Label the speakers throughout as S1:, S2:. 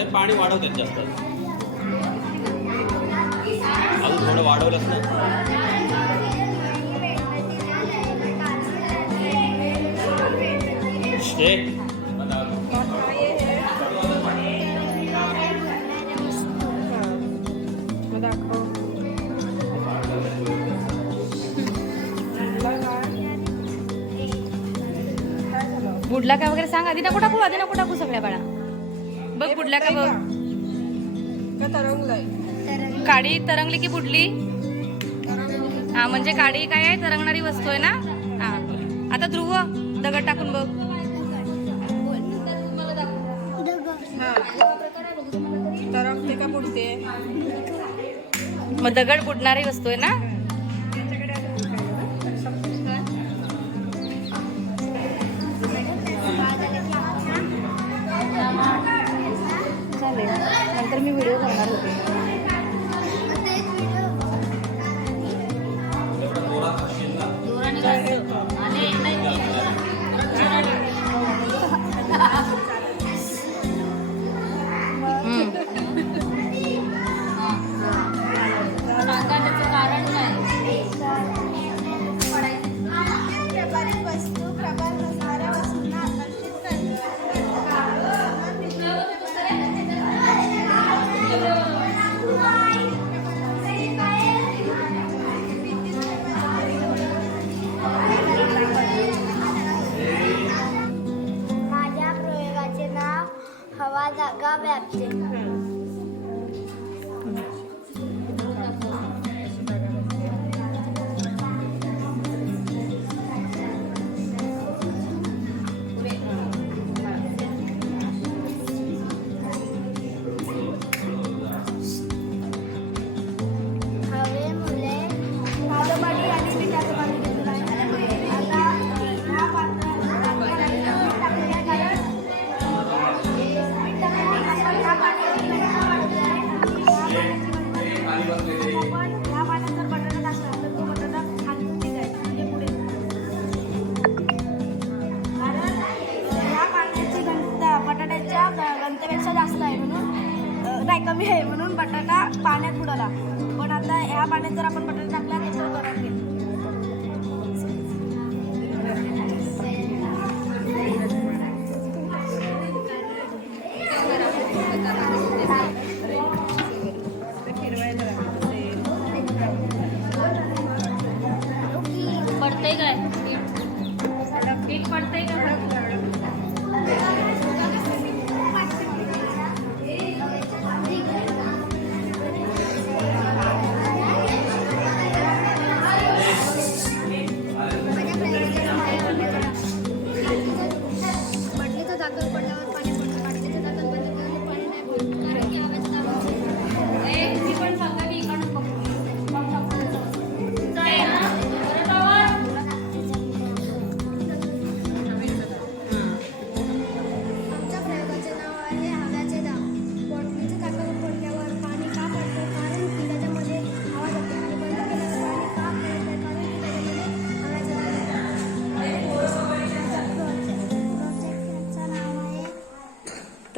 S1: आहे पाणी
S2: वाढवतात जास्त. अजून थोडं वाढवलंच ना
S3: बुडला काय वगैरे सांगा. आधी नको टाकू आधी नको टाकू सगळ्या बाळा? बघ बुडल्या का बघ. काडी तरंगली की बुडली? हा म्हणजे काडी काय आहे? तरंगणारी वस्तू आहे ना? हा. आता ध्रुव दगड टाकून बघ.
S4: तरंगते का बुडते?
S3: मग दगड बुडणारी वस्तू आहे ना?
S1: I got gav.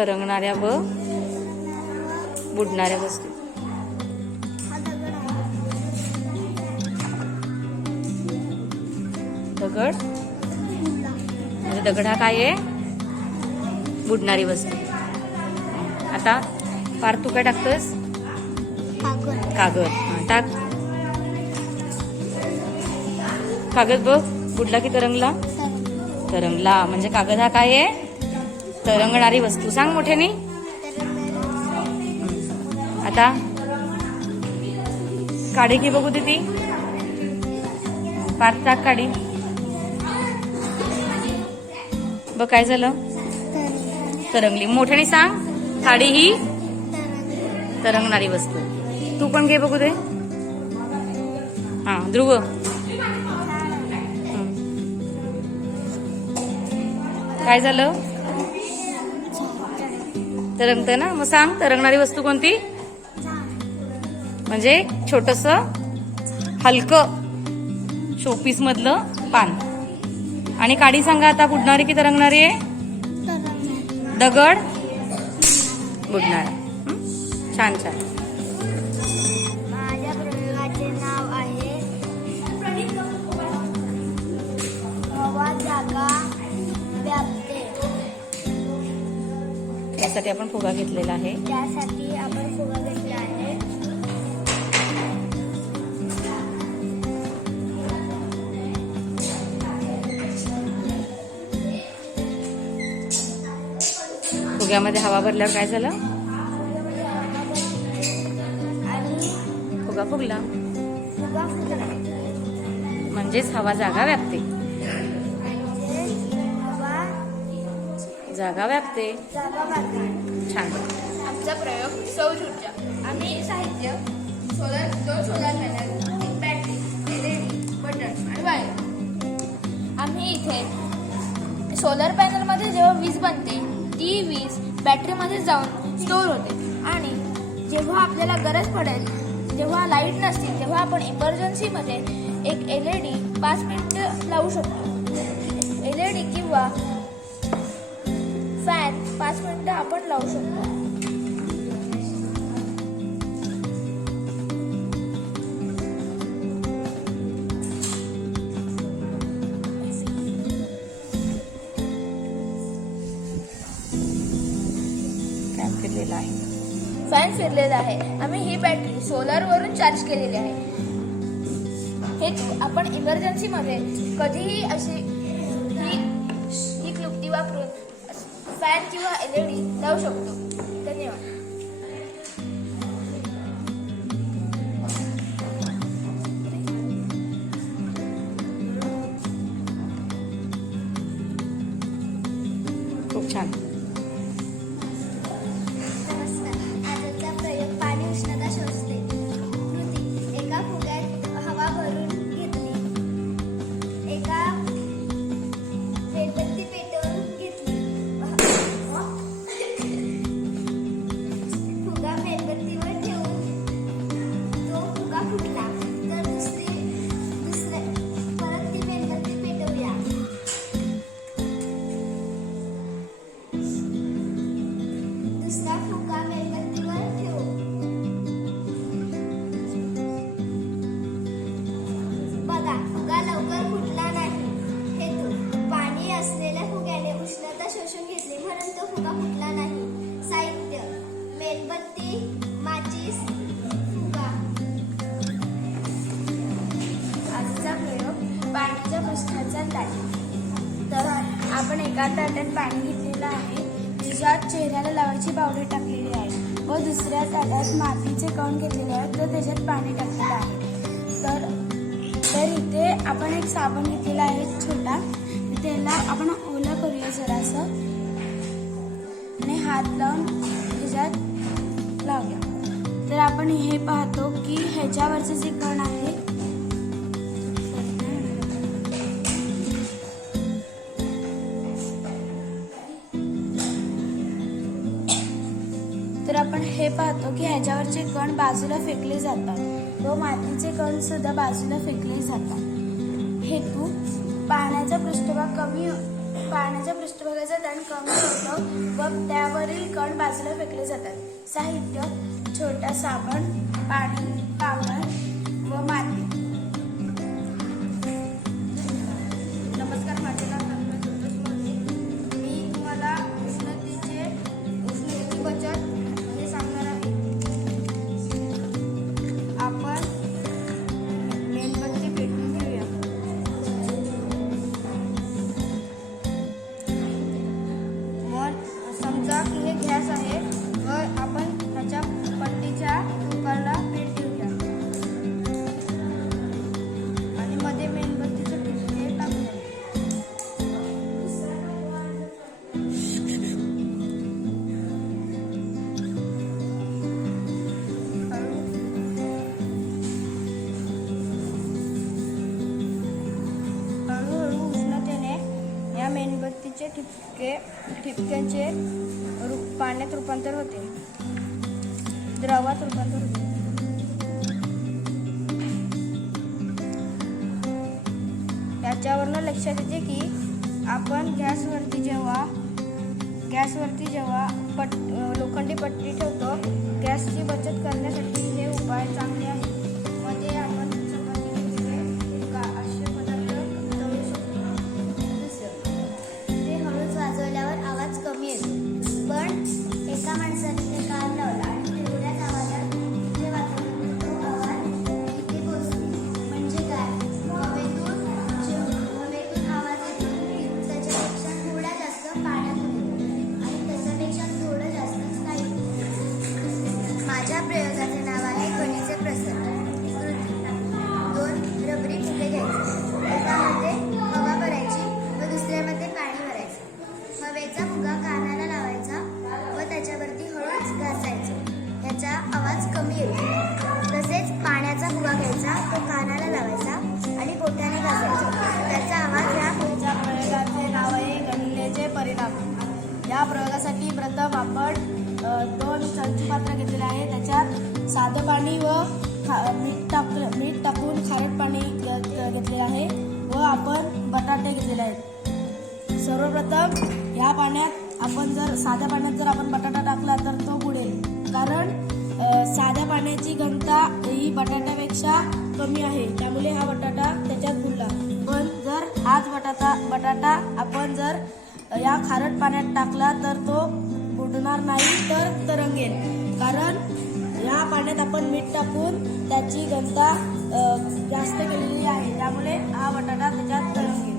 S3: तरंगणाऱ्या व बुडणाऱ्या वस्तू.
S1: दगड?
S3: म्हणजे दगड हा काय आहे? बुडणारी वस्तू. आता फार तू काय टाकतोस
S1: कागद.
S3: टाक. कागद बघ बुडला की तरंगला. तरंगला. म्हणजे कागद हा काय आहे? तरंगणारी वस्तू. सांग मोठ्याने. आता. काडी घे बघू दे ती पाच टाक काडी बघ काय झालं. तरंगली. मोठ्याने सांग. काडी ही. तरंगणारी वस्तू. तू पण घे बघू दे. हा ध्रुव. काय झालं? तरंगत ना? मग सांग तरंगणारी वस्तू कोणती? म्हणजे छोटस हलकं शोपीस मधलं पान. आणि काडी सांगा आता बुडणारी की तरंगणारी आहे? दगड. बुडणार. छान छान. यासाठी आपण फुगा घेतलेला आहे.
S1: त्यासाठी आपण फुगा घेतला आहे.
S3: फुग्यामध्ये हवा भरल्यावर काय झालं?
S1: आणि
S3: फुगा फुगला.
S1: फुगा फुगला.
S3: म्हणजेच हवा जागा व्यापते. जागा व्यापते.
S1: जागा व्यापते.
S3: छान.
S4: आमचा प्रयोग सौर ऊर्जा आम्ही साहित्य सोलर दोन सोलर पॅनल एक बॅटरी एलईडी बटन आणि वायर आम्ही इथे सोलर पॅनलमध्ये जेव्हा वीज बनते ती वीज बॅटरीमध्ये जाऊन स्टोअर होते. आणि जेव्हा आपल्याला गरज पडेल जेव्हा लाइट नसते तेव्हा आपण इमर्जन्सीमध्ये एक एल ई डी पाच मिनिटं लावू शकतो. एल ई डी किंवा फॅन पाच मिनिटं आपण लावू शकतो.
S3: फॅन फिरलेला आहे.
S4: फॅन फिरलेला आहे. आम्ही ही बॅटरी सोलरवरून चार्ज केलेली आहे. हे आपण इमर्जन्सीमध्ये कधीही अशी ही ही क्लुप्ती वापरून फॅन किंवा एल ई डी लावू शकतो धन्यवाद
S3: खूप छान
S1: तर
S4: आपण एका ताटात पाणी घेतलेलं आहे. त्याच्यात चेहऱ्याला लावायची पावडर टाकलेली आहे. व दुसऱ्या ताटात मातीचे कण घेतलेले आहेत. तर त्याच्यात पाणी टाकलेलं आहे. तर तर इथे आपण एक साबण घेतलेला आहे छोटा. त्याला आपण ओलं करूया जरासं. आणि हात लावून त्याच्यात लावूया. तर आपण हे पाहतो की ह्याच्यावरचे जे कण आहे पाहतो की ह्याच्यावरचे कण बाजूला फेकले जातात. व मातीचे कण सुद्धा बाजूला फेकले जातात. हेतू पाण्याचा पृष्ठभाग कमी हो, पाण्याच्या पृष्ठभागाचा ताण कमी होतो व त्यावरील कण बाजूला फेकले जातात. साहित्य छोटा साबण पाणी पावडर व माती. मेणबत्तीचे ठिपके ठिपक्यांचे रूप पाण्यात रूपांतर होते. द्रवात रूपांतर होते. याच्यावरनं लक्षात येते की आपण गॅसवरती जेव्हा गॅसवरती जेव्हा पट लोखंडी पट्टी ठेवतो गॅसची बचत करण्यासाठी हे उपाय चांगले आहेत.
S1: प्रयोगाचे नाव आहे ध्वनीचे प्रसर दोन रबरी फुगे घ्यायचे. एकामध्ये हवा भरायची व दुसऱ्यामध्ये पाणी भरायचे. हवेचा फुगा कानाला लावायचा व त्याच्यावरती हळूच घासायचे. याचा आवाज कमी येतो. तसेच पाण्याचा फुगा घ्यायचा तो कानाला लावायचा आणि पोट्याने घासायचा. त्याचा आवाज ह्या
S4: प्रयोगाचे नाव आहे गणितेचे परिणाम. या प्रयोगासाठी प्रथम आपण सर्वप्रथम या पाण्यात आपण जर साध्या पाण्यात जर आपण बटाटा टाकला तर तो बुडेल. कारण साध्या पाण्याची घनता ही बटाट्यापेक्षा कमी आहे. त्यामुळे हा बटाटा त्याच्यात बुडला. पण जर हाच बटाटा बटाटा आपण जर या खारट पाण्यात टाकला तर तो बुडणार नाही तर तरंगेल. कारण या पाण्यात आपण मीठ टाकून त्याची घनता जास्त केलेली आहे. त्यामुळे हा बटाटा त्याच्यात तरंगेल.